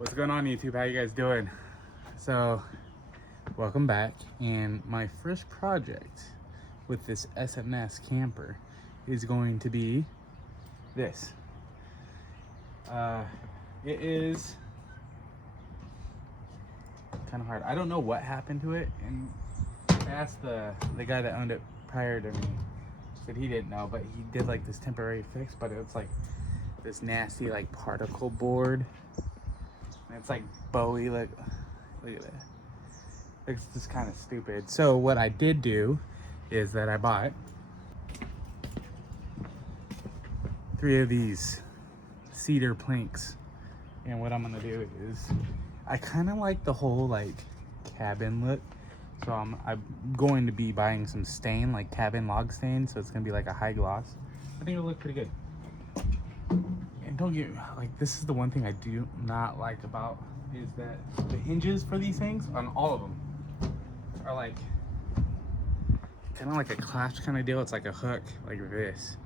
What's going on, YouTube? How you guys doing? So, welcome back. And my first project with this SNS camper is going to be this. It is kind of hard. I don't know what happened to it, and I asked the guy that owned it prior to me. Said he didn't know, but he did like this temporary fix, but it's like this nasty like particle board. And it's like Bowie, look at that. It's just kind of stupid. So what I did do is that I bought 3 of these cedar planks. And what I'm gonna do is, I kind of like the whole like cabin look. So I'm going to be buying some stain, like cabin log stain. So it's gonna be like a high gloss. I think it'll look pretty good. And don't get like, this is the one thing I do not like about is that the hinges for these things on all of them are like kind of like a clasp kind of deal. It's like a hook like this,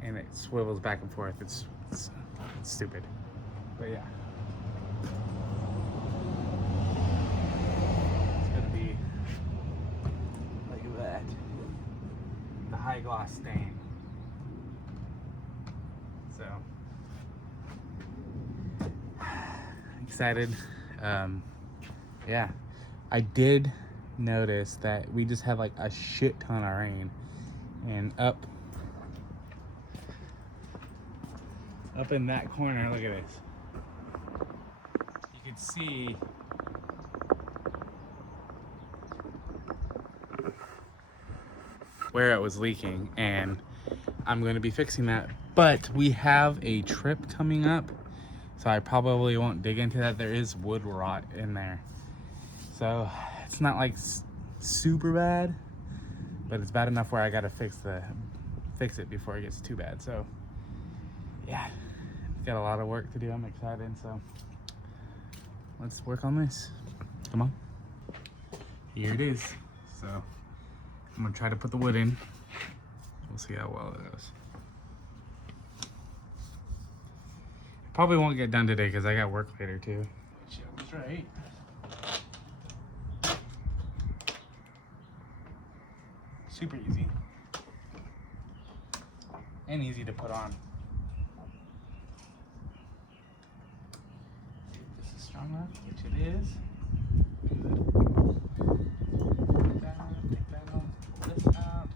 and it swivels back and forth. It's stupid, but yeah. It's gonna be like that, the high gloss stain. So excited. Yeah, I did notice that we just had like a shit ton of rain, and up in that corner, look at this, you can see where it was leaking, and I'm going to be fixing that. But we have a trip coming up, so I probably won't dig into that. There is wood rot in there, so it's not like super bad, but it's bad enough where I gotta fix it before it gets too bad. So yeah, got a lot of work to do. I'm excited, so let's work on this. Come on, here it is. So I'm gonna try to put the wood in. We'll see how well it goes. Probably won't get done today because I got work later too. That's right. Super easy. And easy to put on. See if this is strong enough, which it is. Take that out, pull this out,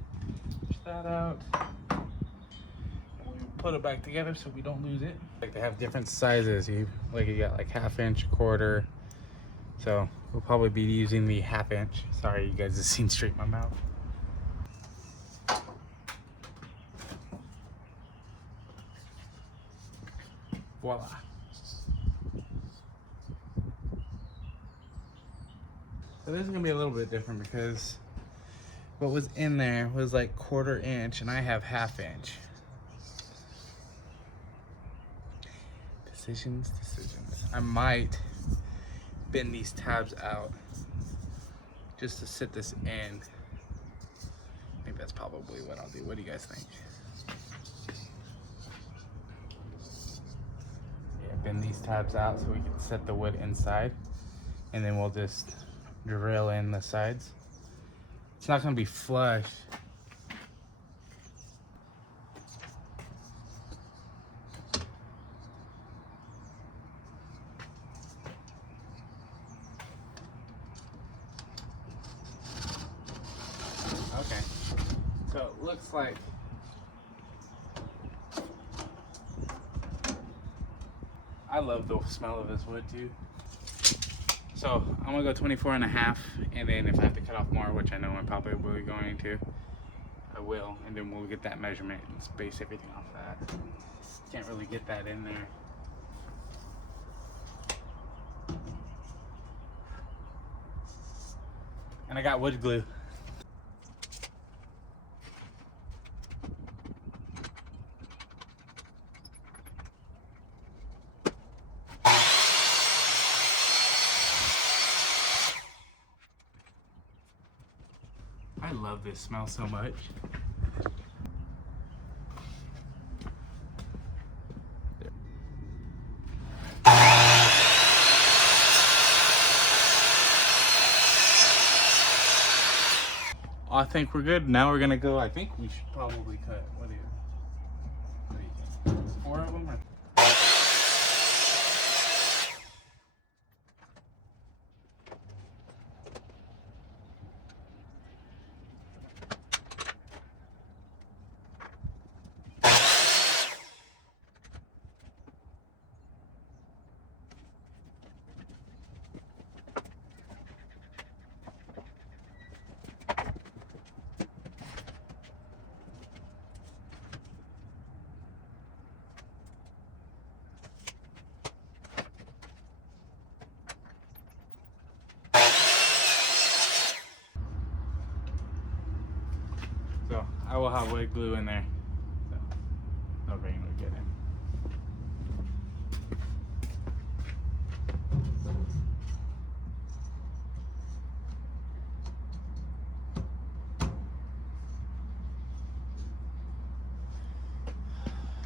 push that out. Put it back together so we don't lose it. Like, they have different sizes. You got like 1/2 inch, 1/4. So we'll probably be using the 1/2 inch. Sorry, you guys have seen straight my mouth. Voila. So this is gonna be a little bit different because what was in there was like 1/4 inch, and I have 1/2 inch. Decisions. I might bend these tabs out just to sit this in. I think that's probably what I'll do. What do you guys think? Yeah, bend these tabs out so we can set the wood inside, and then we'll just drill in the sides. It's not going to be flush. Okay, so it looks like I love the smell of this wood too. So I'm gonna go 24.5, and then if I have to cut off more, which I know I'm probably going to, I will, and then we'll get that measurement and space everything off that. Can't really get that in there. And I got wood glue. I love this smell so much. I think we're good. Now we're gonna go. I think we should probably cut. What do you think? 4 of them? Or... So I will have wood glue in there, so no rain would get in.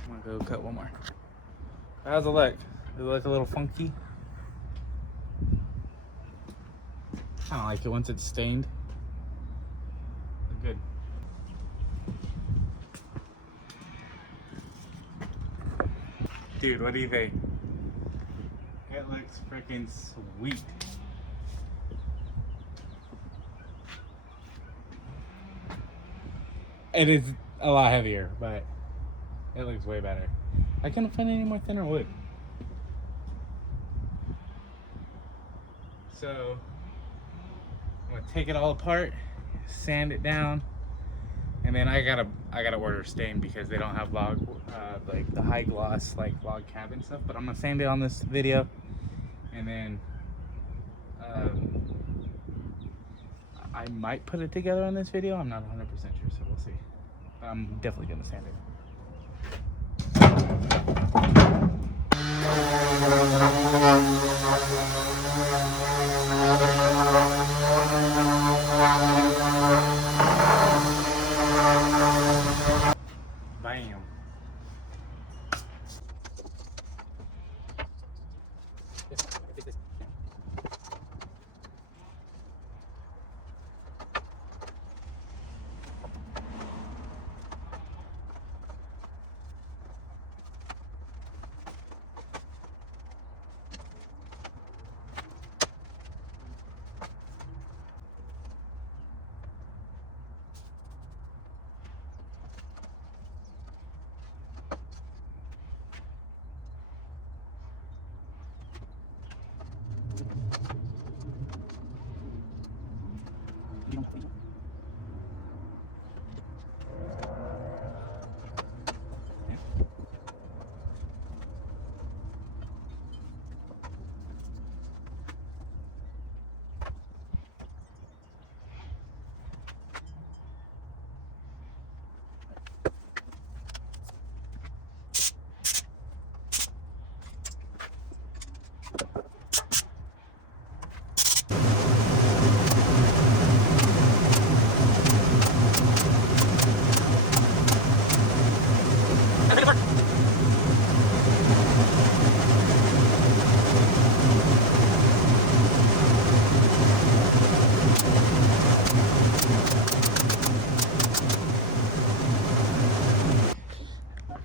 I'm gonna go cut one more. How's it look? Does it look a little funky? I don't like it once it's stained. Good. Dude, what do you think? It looks freaking sweet. It is a lot heavier, but it looks way better. I couldn't find any more thinner wood. So I'm gonna take it all apart, sand it down, and then I gotta order stain because they don't have log like the high gloss like log cabin stuff. But I'm gonna sand it on this video, and then I might put it together on this video. I'm not 100% sure, so we'll see. But I'm definitely gonna sand it. Bam.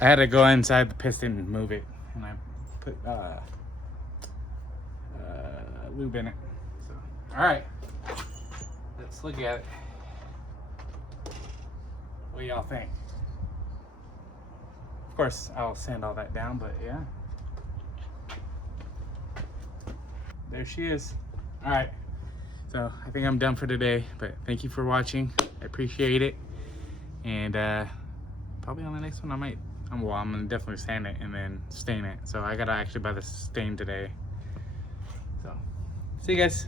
I had to go inside the piston and move it, and I put lube in it. So, all right, let's look at it. What do y'all think? Of course, I'll sand all that down, but yeah. There she is. All right, so I think I'm done for today, but thank you for watching. I appreciate it, and probably on the next one I'm gonna definitely sand it and then stain it. So I gotta actually buy the stain today. So see you guys.